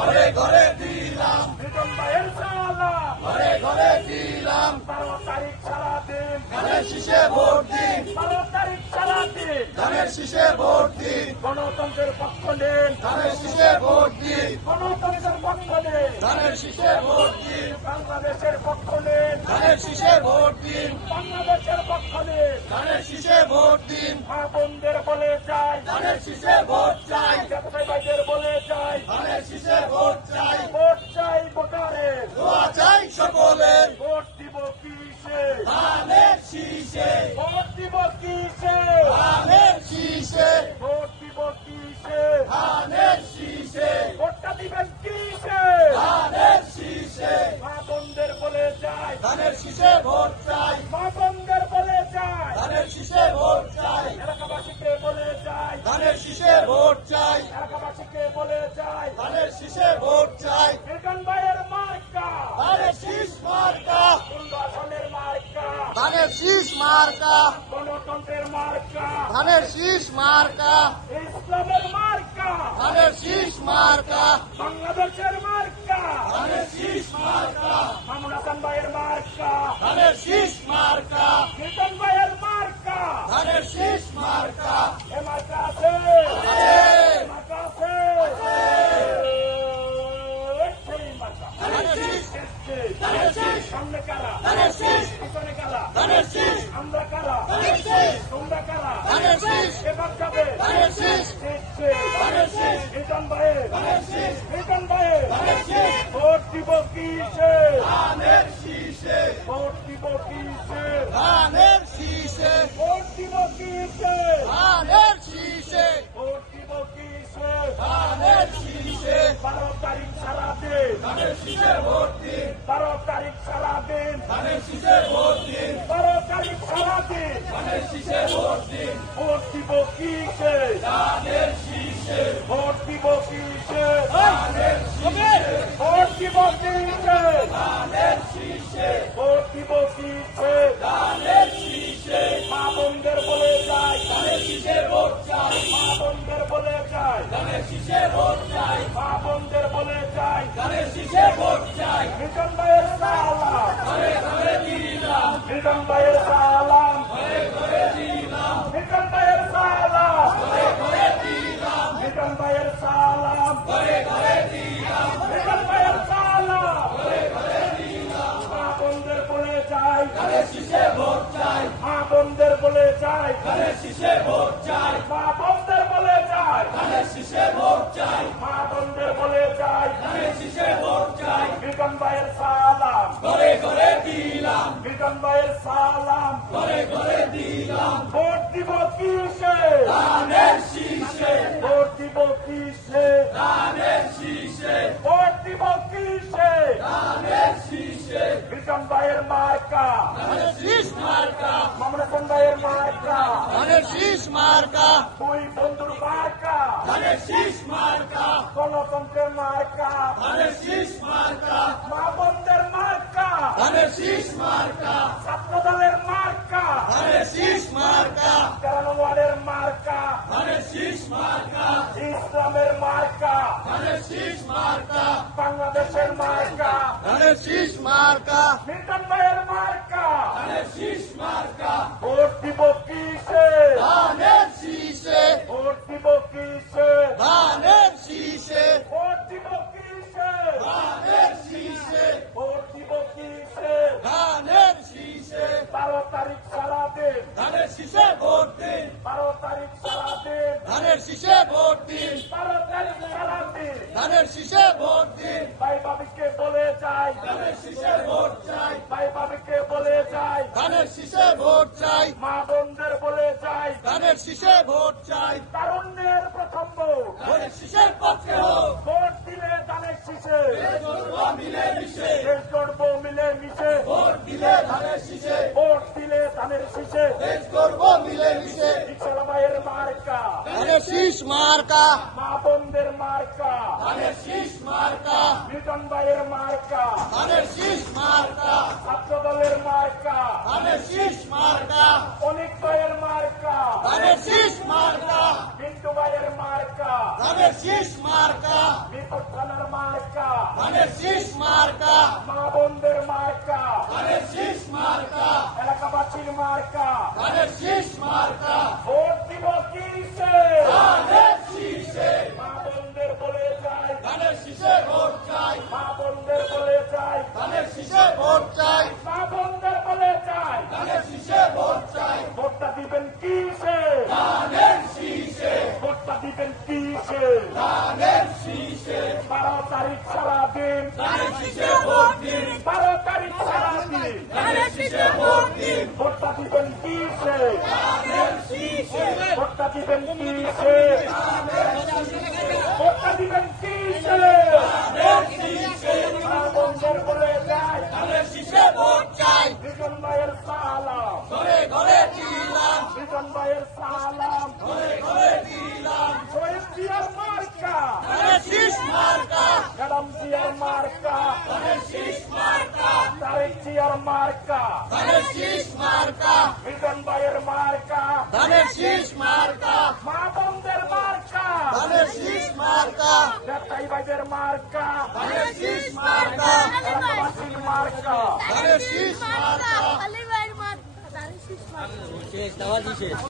ঘরে ঘরে দিলাম, মিটন ভাইয়ের সালাম, ঘরে ঘরে দিলাম, 12 তারিখ সারাদিন, ধানের শীষে ভোট দিন, 12 তারিখ সারাদিন, ধানের শীষে ভোট দিন, গণতন্ত্রের পক্ষ নিন, ধানের শীষে ভোট দিন, গণতন্ত্রের পক্ষ নিন, ধানের শীষে ভোট দিন, বাংলাদেশের পক্ষ নিন, ধানের শীষে ভোট দিন, বাংলাদেশের পক্ষ নিন, ধানের শীষে ভোট দিন, মা বোনদের বলে যাই, ধানের শীষে ভোট চাই, ব্যবসায়ী ভাইদের বলে যাই, ধানের শীষে ভোট চাই, ভোট চাই ভোটারের, দোয়া চাই সকলের, ভোট দিব কিসে, ধানের শীষে, ভোট দিব কিসে, ধানের শীষে, ভোট দিব কিসে, ধানের শীষে, ভোটটা দিবেন কিসে, ধানের শীষে, মা বোনদের বলে যাই, ধানের শীষে ভোট চাই, মা বোনদের বলে যাই, ধানের শীষে ভোট চাই, এলাকাবাসীকে বলে যাই, ধানের শীষে ভোট চাই, এলাকাবাসীকে বলে যাই, ধানের শীষে ভোট চাই, মিটন ভাইয়ের মার্কা, ধানের শীষ মার্কা, উন্নয়নের মার্কা, ধানের শীষ মার্কা, গণতন্ত্রের মার্কা, ধানের শীষ মার্কা, ইসলামের মার্কা, ধানের শীষ মার্কা, বাংলাদেশের মার্কা, ধানের শীষ মার্কা, মামুন হাসান ভাইয়ের মার্কা, ধানের শীষ মার্কা, মিটন ভাইয়ের মার্কা, ধানের শীষ মার্কা, এ মার্কা আছে, এ মার্কা আছে, সেই মার্কা, ধানের শীষ, এসছে। ধানের শীষ, সামনে কারা, ধানের শীষ, পিছনে কারা, ধানের শীষ, আমরা কারা, ধানের শীষ, তোমরা কারা, ধানের শীষ, এবার যাবে, ধানের শীষ, এসছে। ধানের শীষ, মিটন ভাইয়ের, ধানের শীষ, মিটন ভাইয়ের, ধানের শীষ, ভোট দিব কিসে, ধানের শীষে, ভোট দিব কিসে, ধানের শীষে, ভোট দিব কিসে, ধানের শীষে, ভোট দিব কিসে, ধানের শীষে, 12 তারিখ সারাদিন, ধানের শীষে ভোট দিন, 12 তারিখ সারাদিন, ধানের শীষে ভোট দিন, 12 তারিখ সারাদিন, ধানের শীষে ভোট দিন, ভোট দিব কিসে, ধানের শীষে, ভোট দিব কিসে, ধানের শীষে, ভোট দিব কিসে, ধানের শীষে, ভোট দিব কিসে, ধানের শীষে, মা বোনদের বলে যাই, ধানের শীষে ভোট চাই, মা বোনদের বলে যাই, ধানের শীষে ভোট চাই, মা বোনদের বলে যাই, ধানের শীষে ভোট চাই, মিটন ভাইয়ের সালাম, ঘরে ঘরে দিলাম, মিটন ভাইয়ের সালাম, ঘরে ঘরে দিলাম, মিটন ভাইয়ের সালাম, ঘরে ঘরে দিলাম, মিটন ভাইয়ের সালাম, ঘরে ঘরে দিলাম, মিটন ভাইয়ের সালাম, ঘরে ঘরে দিলাম, মা বোনদের বলে যাই, ধানের শীষে ভোট চাই, মা বোনদের বলে যাই, ধানের শীষে ভোট চাই, মা বোনদের বলে যাই, ধানের শীষে ভোট চাই, মা বোনদের বলে যাই, ধানের শীষে ভোট চাই, মিটন ভাইয়ের সালাম, ঘরে ঘরে দিলাম, মিটন ভাইয়ের সালাম, ঘরে ঘরে দিলাম, ভোট দিব কিসে, ধানের শীষে, ভোট দিব কিসে, ধানের শীষে, ভোট দিব কিসে, ধানের শীষে, মিটন ভাইয়ের মার্কা, ধানের শীষ মার্কা, মামুন হাসান ভাইয়ের মার্কা, ধানের শীষ মার্কা, দুই বন্ধুর মার্কা, ধানের শীষ মার্কা, গণতন্ত্রের মার্কা, ধানের শীষ মার্কা, মা বোনদের মার্কা, ধানের শীষ মার্কা, ছাত্র দলের মার্কা, ধানের শীষ মার্কা, 13 ওয়ার্ডের মার্কা, ধানের শীষ মার্কা, ইসলামের মার্কা, ধানের শীষ মার্কা, বাংলাদেশের মার্কা, ধানের শীষ মার্কা, মিটন ভাইয়ের মার্কা, ধানের শীষ মার্কা, ভোট দিব কিসে, ধানের শীষে, ভোট দিব কিসে, ধানের শীষে, ভোট দিব কিসে, ধানের শীষে, ভোট দিব কিসে, ধানের শীষে, 12 তারিখ সারাদিন, ধানের শীষে ভোট দিন, 12 তারিখ সারাদিন, ধানের শীষে ভোট দিন, 12 তারিখ সারাদিন, ধানের শীষে ভোট দিন, ভাই ভাবিকে বলে যাই, ধানের শীষে ভোট চাই, ভাই ভাবিকে বলে যাই, ধানের শীষে ভোট চাই, মা বোনদের বলে যাই, ধানের শীষে ভোট চাই, তারুণ্যের প্রথম ভোট, ধানের শীষের পক্ষে হোক, ভোট দিলে ধানের শীষে, করব মিলে মিশে, দেশ গড়বো মিলে মিশে, ভোট দিলে ধানের শীষে, ভোট দিলে ধানের শীষে, দেশ করব মিলে মিশে, রিকশাওয়ালা ভাইয়ের মার্কা, ধানের শীষ মার্কা, মা বোনদের মার্কা, ধানের শীষ মার্কা, মিটন ভাইয়ের মার্কা, ধানের শীষ মার্কা, ছাত্র দলের মার্কা, ধানের শীষ মার্কা, অনেক ভাইয়ের মার্কা, ধানের শীষ মার্কা, মিন্টু ভাইয়ের মার্কা, ধানের শীষ মার্কা, মিটন থানার মার্কা, ধানের শীষ মার্কা, মা বোনদের মার্কা, ধানের শীষ মার্কা, এলাকাবাসীর মার্কা। ধানের শীষ মার্কা, ভোট দিব কিসে? ধানের শীষে, মা বোনদের বলে যাই, ধানের শীষে ভোট চাই, মা বোনদের বলে যাই, ধানের শীষে ভোট চাই, মা বোনদের বলে যাই। ধানের শীষে ভোট চাই, ভোটটা দিবেন কিসে? ধানের শীষে, ভোটটা দিবেন কিসে? ধানের শীষে, 12 তারিখ সারাদিন, ধানের শীষে ভোট দিন, 12 তারিখ সারাদিন ধানের শীষে ভোট দিন, ভোটটা দিবেন কিসে? ধানের শীষে, ভোটটা দিবেন কিসে? ভোটটা দিবেন কিসে? ধানের শীষে, মা বোনদের বলে যায়, ধানের শীষে ভোট চাই, বিজন ভাইয়ের সালাম, ঘরে ঘরে দিলাম, বিজন ভাইয়ের সালাম। ঘরে ঘরে দিলাম, শহীদ জিয়ার মার্কা, ধানের শীষ মার্কা, ম্যাডাম জিয়ার মার্কা, ধানের শীষ মার্কা, তারেক জিয়ার মার্কা, ধানের শীষ মার্কা, বিজন ভাইয়ের মার্কা, ধানের শীষ মার্কা, মা বোনদের মার্কা, ধানের শীষ মার্কা, ব্যবসায়ী ভাইদের মার্কা, ধানের শীষ মার্কা, এলাকাবাসীর মার্কা। ধানের শীষ মার্কা। খালি ভাইয়ের মার, দাঁড়িয়ে শীষ মার।